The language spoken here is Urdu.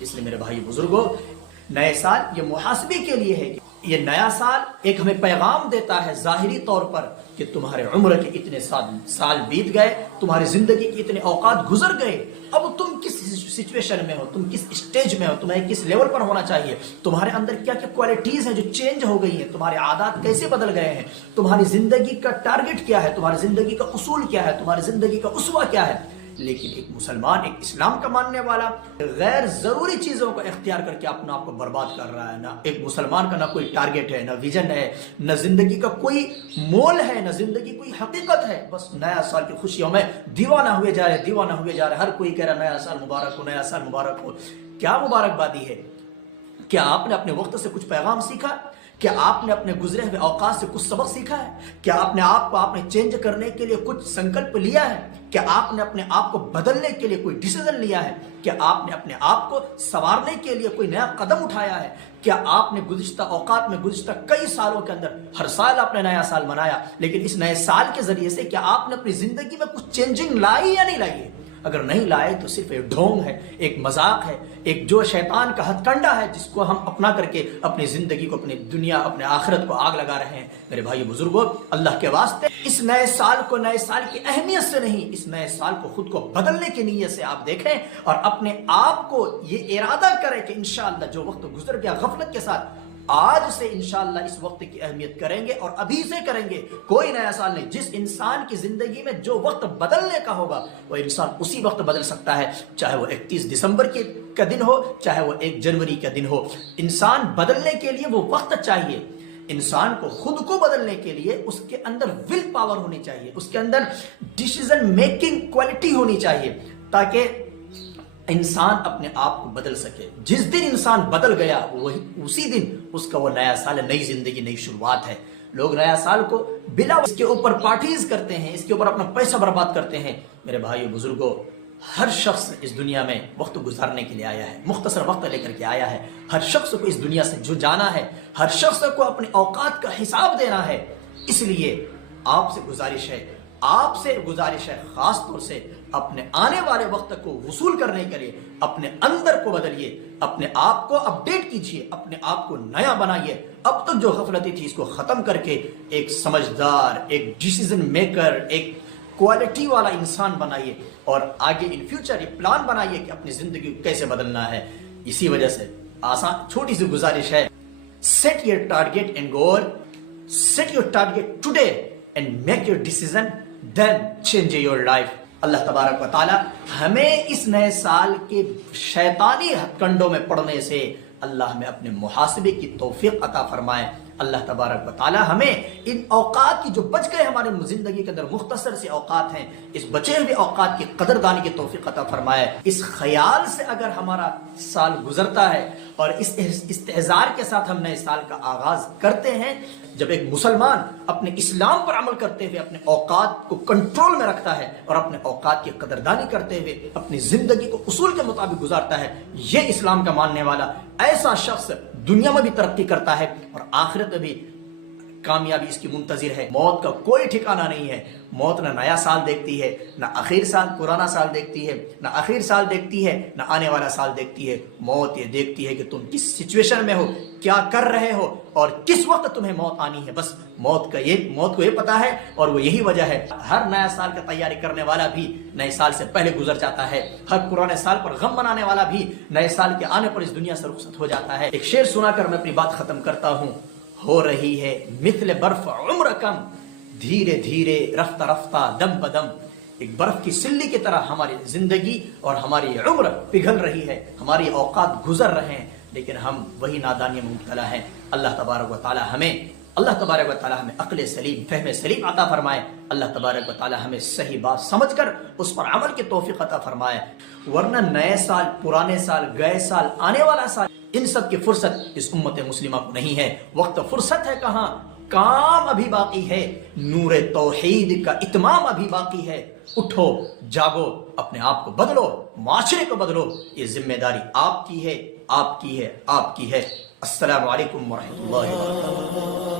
اس لیے میرے بھائی بزرگوں، نئے سال یہ محاسبے کے لیے ہے. یہ نیا سال ایک ہمیں پیغام دیتا ہے ظاہری طور پر کہ تمہارے عمر کے اتنے سال بیت گئے، تمہاری زندگی کے اتنے اوقات گزر گئے، اب تم کس سچویشن میں ہو، تم کس اسٹیج میں ہو، تمہیں کس لیول پر ہونا چاہیے، تمہارے اندر کیا کیا کوالٹیز ہیں جو چینج ہو گئی ہیں، تمہارے عادات کیسے بدل گئے ہیں، تمہاری زندگی کا ٹارگٹ کیا ہے، تمہاری زندگی کا اصول کیا ہے، تمہاری زندگی کا اسوہ کیا ہے. لیکن ایک مسلمان، ایک اسلام کا ماننے والا غیر ضروری چیزوں کو اختیار کر کے اپنا آپ کو برباد کر رہا ہے. نہ ایک مسلمان کا نہ کوئی ٹارگٹ ہے، نہ ویژن ہے، نہ زندگی کا کوئی مول ہے، نہ زندگی کوئی حقیقت ہے. بس نیا سال کی خوشیوں میں دیوانہ ہوئے جا رہے، دیوانہ ہوئے جا رہے. ہر کوئی کہہ رہا نیا سال مبارک ہو، نیا سال مبارک ہو. کیا مبارکبادی ہے؟ کیا آپ نے اپنے وقت سے کچھ پیغام سیکھا؟ کیا آپ نے اپنے گزرے ہوئے اوقات سے کچھ سبق سیکھا ہے؟ کیا اپنے آپ کو چینج کرنے کے لیے کچھ سنکلپ لیا ہے؟ کیا آپ نے اپنے آپ کو بدلنے کے لیے کوئی ڈیسیژن لیا ہے؟ کیا آپ نے اپنے آپ کو سنوارنے کے لیے کوئی نیا قدم اٹھایا ہے؟ کیا آپ نے گزشتہ اوقات میں، گزشتہ کئی سالوں کے اندر، ہر سال آپ نے نیا سال منایا، لیکن اس نئے سال کے ذریعے سے کیا آپ نے اپنی زندگی میں کچھ چینجنگ لائی یا نہیں لائی ہے؟ اگر نہیں لائے تو صرف ایک ڈھونگ ہے، ایک مذاق ہے، ایک جو شیطان کا ہتھ کنڈا ہے جس کو ہم اپنا کر کے اپنی زندگی کو، اپنی دنیا، اپنے آخرت کو آگ لگا رہے ہیں. میرے بھائی بزرگوں، اللہ کے واسطے اس نئے سال کو نئے سال کی اہمیت سے نہیں، اس نئے سال کو خود کو بدلنے کی نیت سے آپ دیکھیں اور اپنے آپ کو یہ ارادہ کریں کہ انشاءاللہ جو وقت گزر گیا غفلت کے ساتھ، آج سے انشاءاللہ اس وقت کی اہمیت کریں گے اور ابھی سے کریں گے. کوئی نیا سال نہیں. جس انسان کی زندگی میں جو وقت بدلنے کا ہوگا وہ انسان اسی وقت بدل سکتا ہے، چاہے وہ 31 دسمبر کا دن ہو، چاہے وہ 1 جنوری کا دن ہو. انسان بدلنے کے لیے وہ وقت چاہیے. انسان کو خود کو بدلنے کے لیے اس کے اندر ول پاور ہونی چاہیے، اس کے اندر ڈیسیژن میکنگ کوالٹی ہونی چاہیے تاکہ انسان اپنے آپ کو بدل سکے. جس دن انسان بدل گیا وہی اسی دن اس کا وہ نیا سال ہے، نئی زندگی، نئی شروعات ہے. لوگ نیا سال کو بلا اس کے اوپر پارٹیز کرتے ہیں، اس کے اوپر اپنا پیسہ برباد کرتے ہیں. میرے بھائیو بزرگوں، ہر شخص اس دنیا میں وقت گزارنے کے لیے آیا ہے، مختصر وقت لے کر کے آیا ہے. ہر شخص کو اس دنیا سے جو جانا ہے، ہر شخص کو اپنے اوقات کا حساب دینا ہے. اس لیے آپ سے گزارش ہے خاص طور سے اپنے آنے والے وقت کو وصول کرنے کے لیے اپنے اندر کو بدلیے، اپنے آپ کو اپڈیٹ کیجیے، اپنے آپ کو نیا بنائیے. اب تک جو غفلتی تھی اس کو ختم کر کے ایک سمجھدار، ایک ڈیسیژن میکر، ایک کوالٹی والا انسان بنائیے اور آگے ان فیوچر یہ پلان بنائیے کہ اپنی زندگی کو کیسے بدلنا ہے. اسی وجہ سے آسان چھوٹی سی گزارش ہے، set your target and goal, set your target today and make your decision, then change your life. Allah تبارک و تعالی ہمیں اس نئے سال کے شیطانی کنڈوں میں پڑنے سے اللہ ہمیں اپنے محاسبے کی توفیق عطا فرمائے. اللہ تبارک و تعالی ہمیں ان اوقات کی جو بچ گئے ہمارے زندگی کے اندر مختصر سے اوقات ہیں، اس بچے ہوئے اوقات کی قدردانی کی توفیق عطا فرمائے. اس خیال سے اگر ہمارا سال گزرتا ہے اور اس استحضار کے ساتھ ہم نئے سال کا آغاز کرتے ہیں، جب ایک مسلمان اپنے اسلام پر عمل کرتے ہوئے اپنے اوقات کو کنٹرول میں رکھتا ہے اور اپنے اوقات کی قدردانی کرتے ہوئے اپنی زندگی کو اصول کے مطابق گزارتا ہے، یہ اسلام کا ماننے والا ایسا شخص دنیا میں بھی ترقی کرتا ہے اور آخرت میں بھی کامیابی اس کی منتظر ہے. موت کا کوئی ٹھکانہ نہیں ہے. موت نہ نیا سال دیکھتی ہے، نہ آخر سال پرانا سال دیکھتی ہے، نہ آخر سال دیکھتی ہے، نہ آنے والا سال دیکھتی ہے. موت یہ دیکھتی ہے کہ تم کس سچویشن میں ہو، کیا کر رہے ہو اور کس وقت تمہیں موت آنی ہے. بس موت کو یہ پتا ہے اور وہ یہی وجہ ہے. ہر نیا سال کا تیاری کرنے والا بھی نئے سال سے پہلے گزر جاتا ہے. ہر پرانے سال پر غم منانے والا بھی نئے سال کے آنے پر اس دنیا سے رخصت ہو جاتا ہے. ایک شعر سنا کر میں اپنی بات ختم کرتا ہوں. ہو رہی ہے مثل برف عمر کم، دھیرے دھیرے رفتہ رفتہ دم بدم. ایک برف کی سلی کی طرح ہماری زندگی اور ہماری عمر پگھل رہی ہے، ہماری اوقات گزر رہے ہیں، لیکن ہم وہی نادانی میں مبتلا ہیں. اللہ تبارک و تعالی ہمیں عقل سلیم، فہم سلیم عطا فرمائے. اللہ تبارک و تعالی ہمیں صحیح بات سمجھ کر اس پر عمل کی توفیق عطا فرمائے. ورنہ نئے سال، پرانے سال، گئے سال، آنے والا سال، ان سب کی فرصت اس امت مسلمہ کو نہیں ہے. وقت فرصت ہے کہاں، کام ابھی باقی ہے، نور توحید کا اتمام ابھی باقی ہے. اٹھو، جاگو، اپنے آپ کو بدلو، معاشرے کو بدلو. یہ ذمہ داری آپ کی ہے، آپ کی ہے، آپ کی ہے. السلام علیکم ورحمۃ اللہ وبرکاتہ.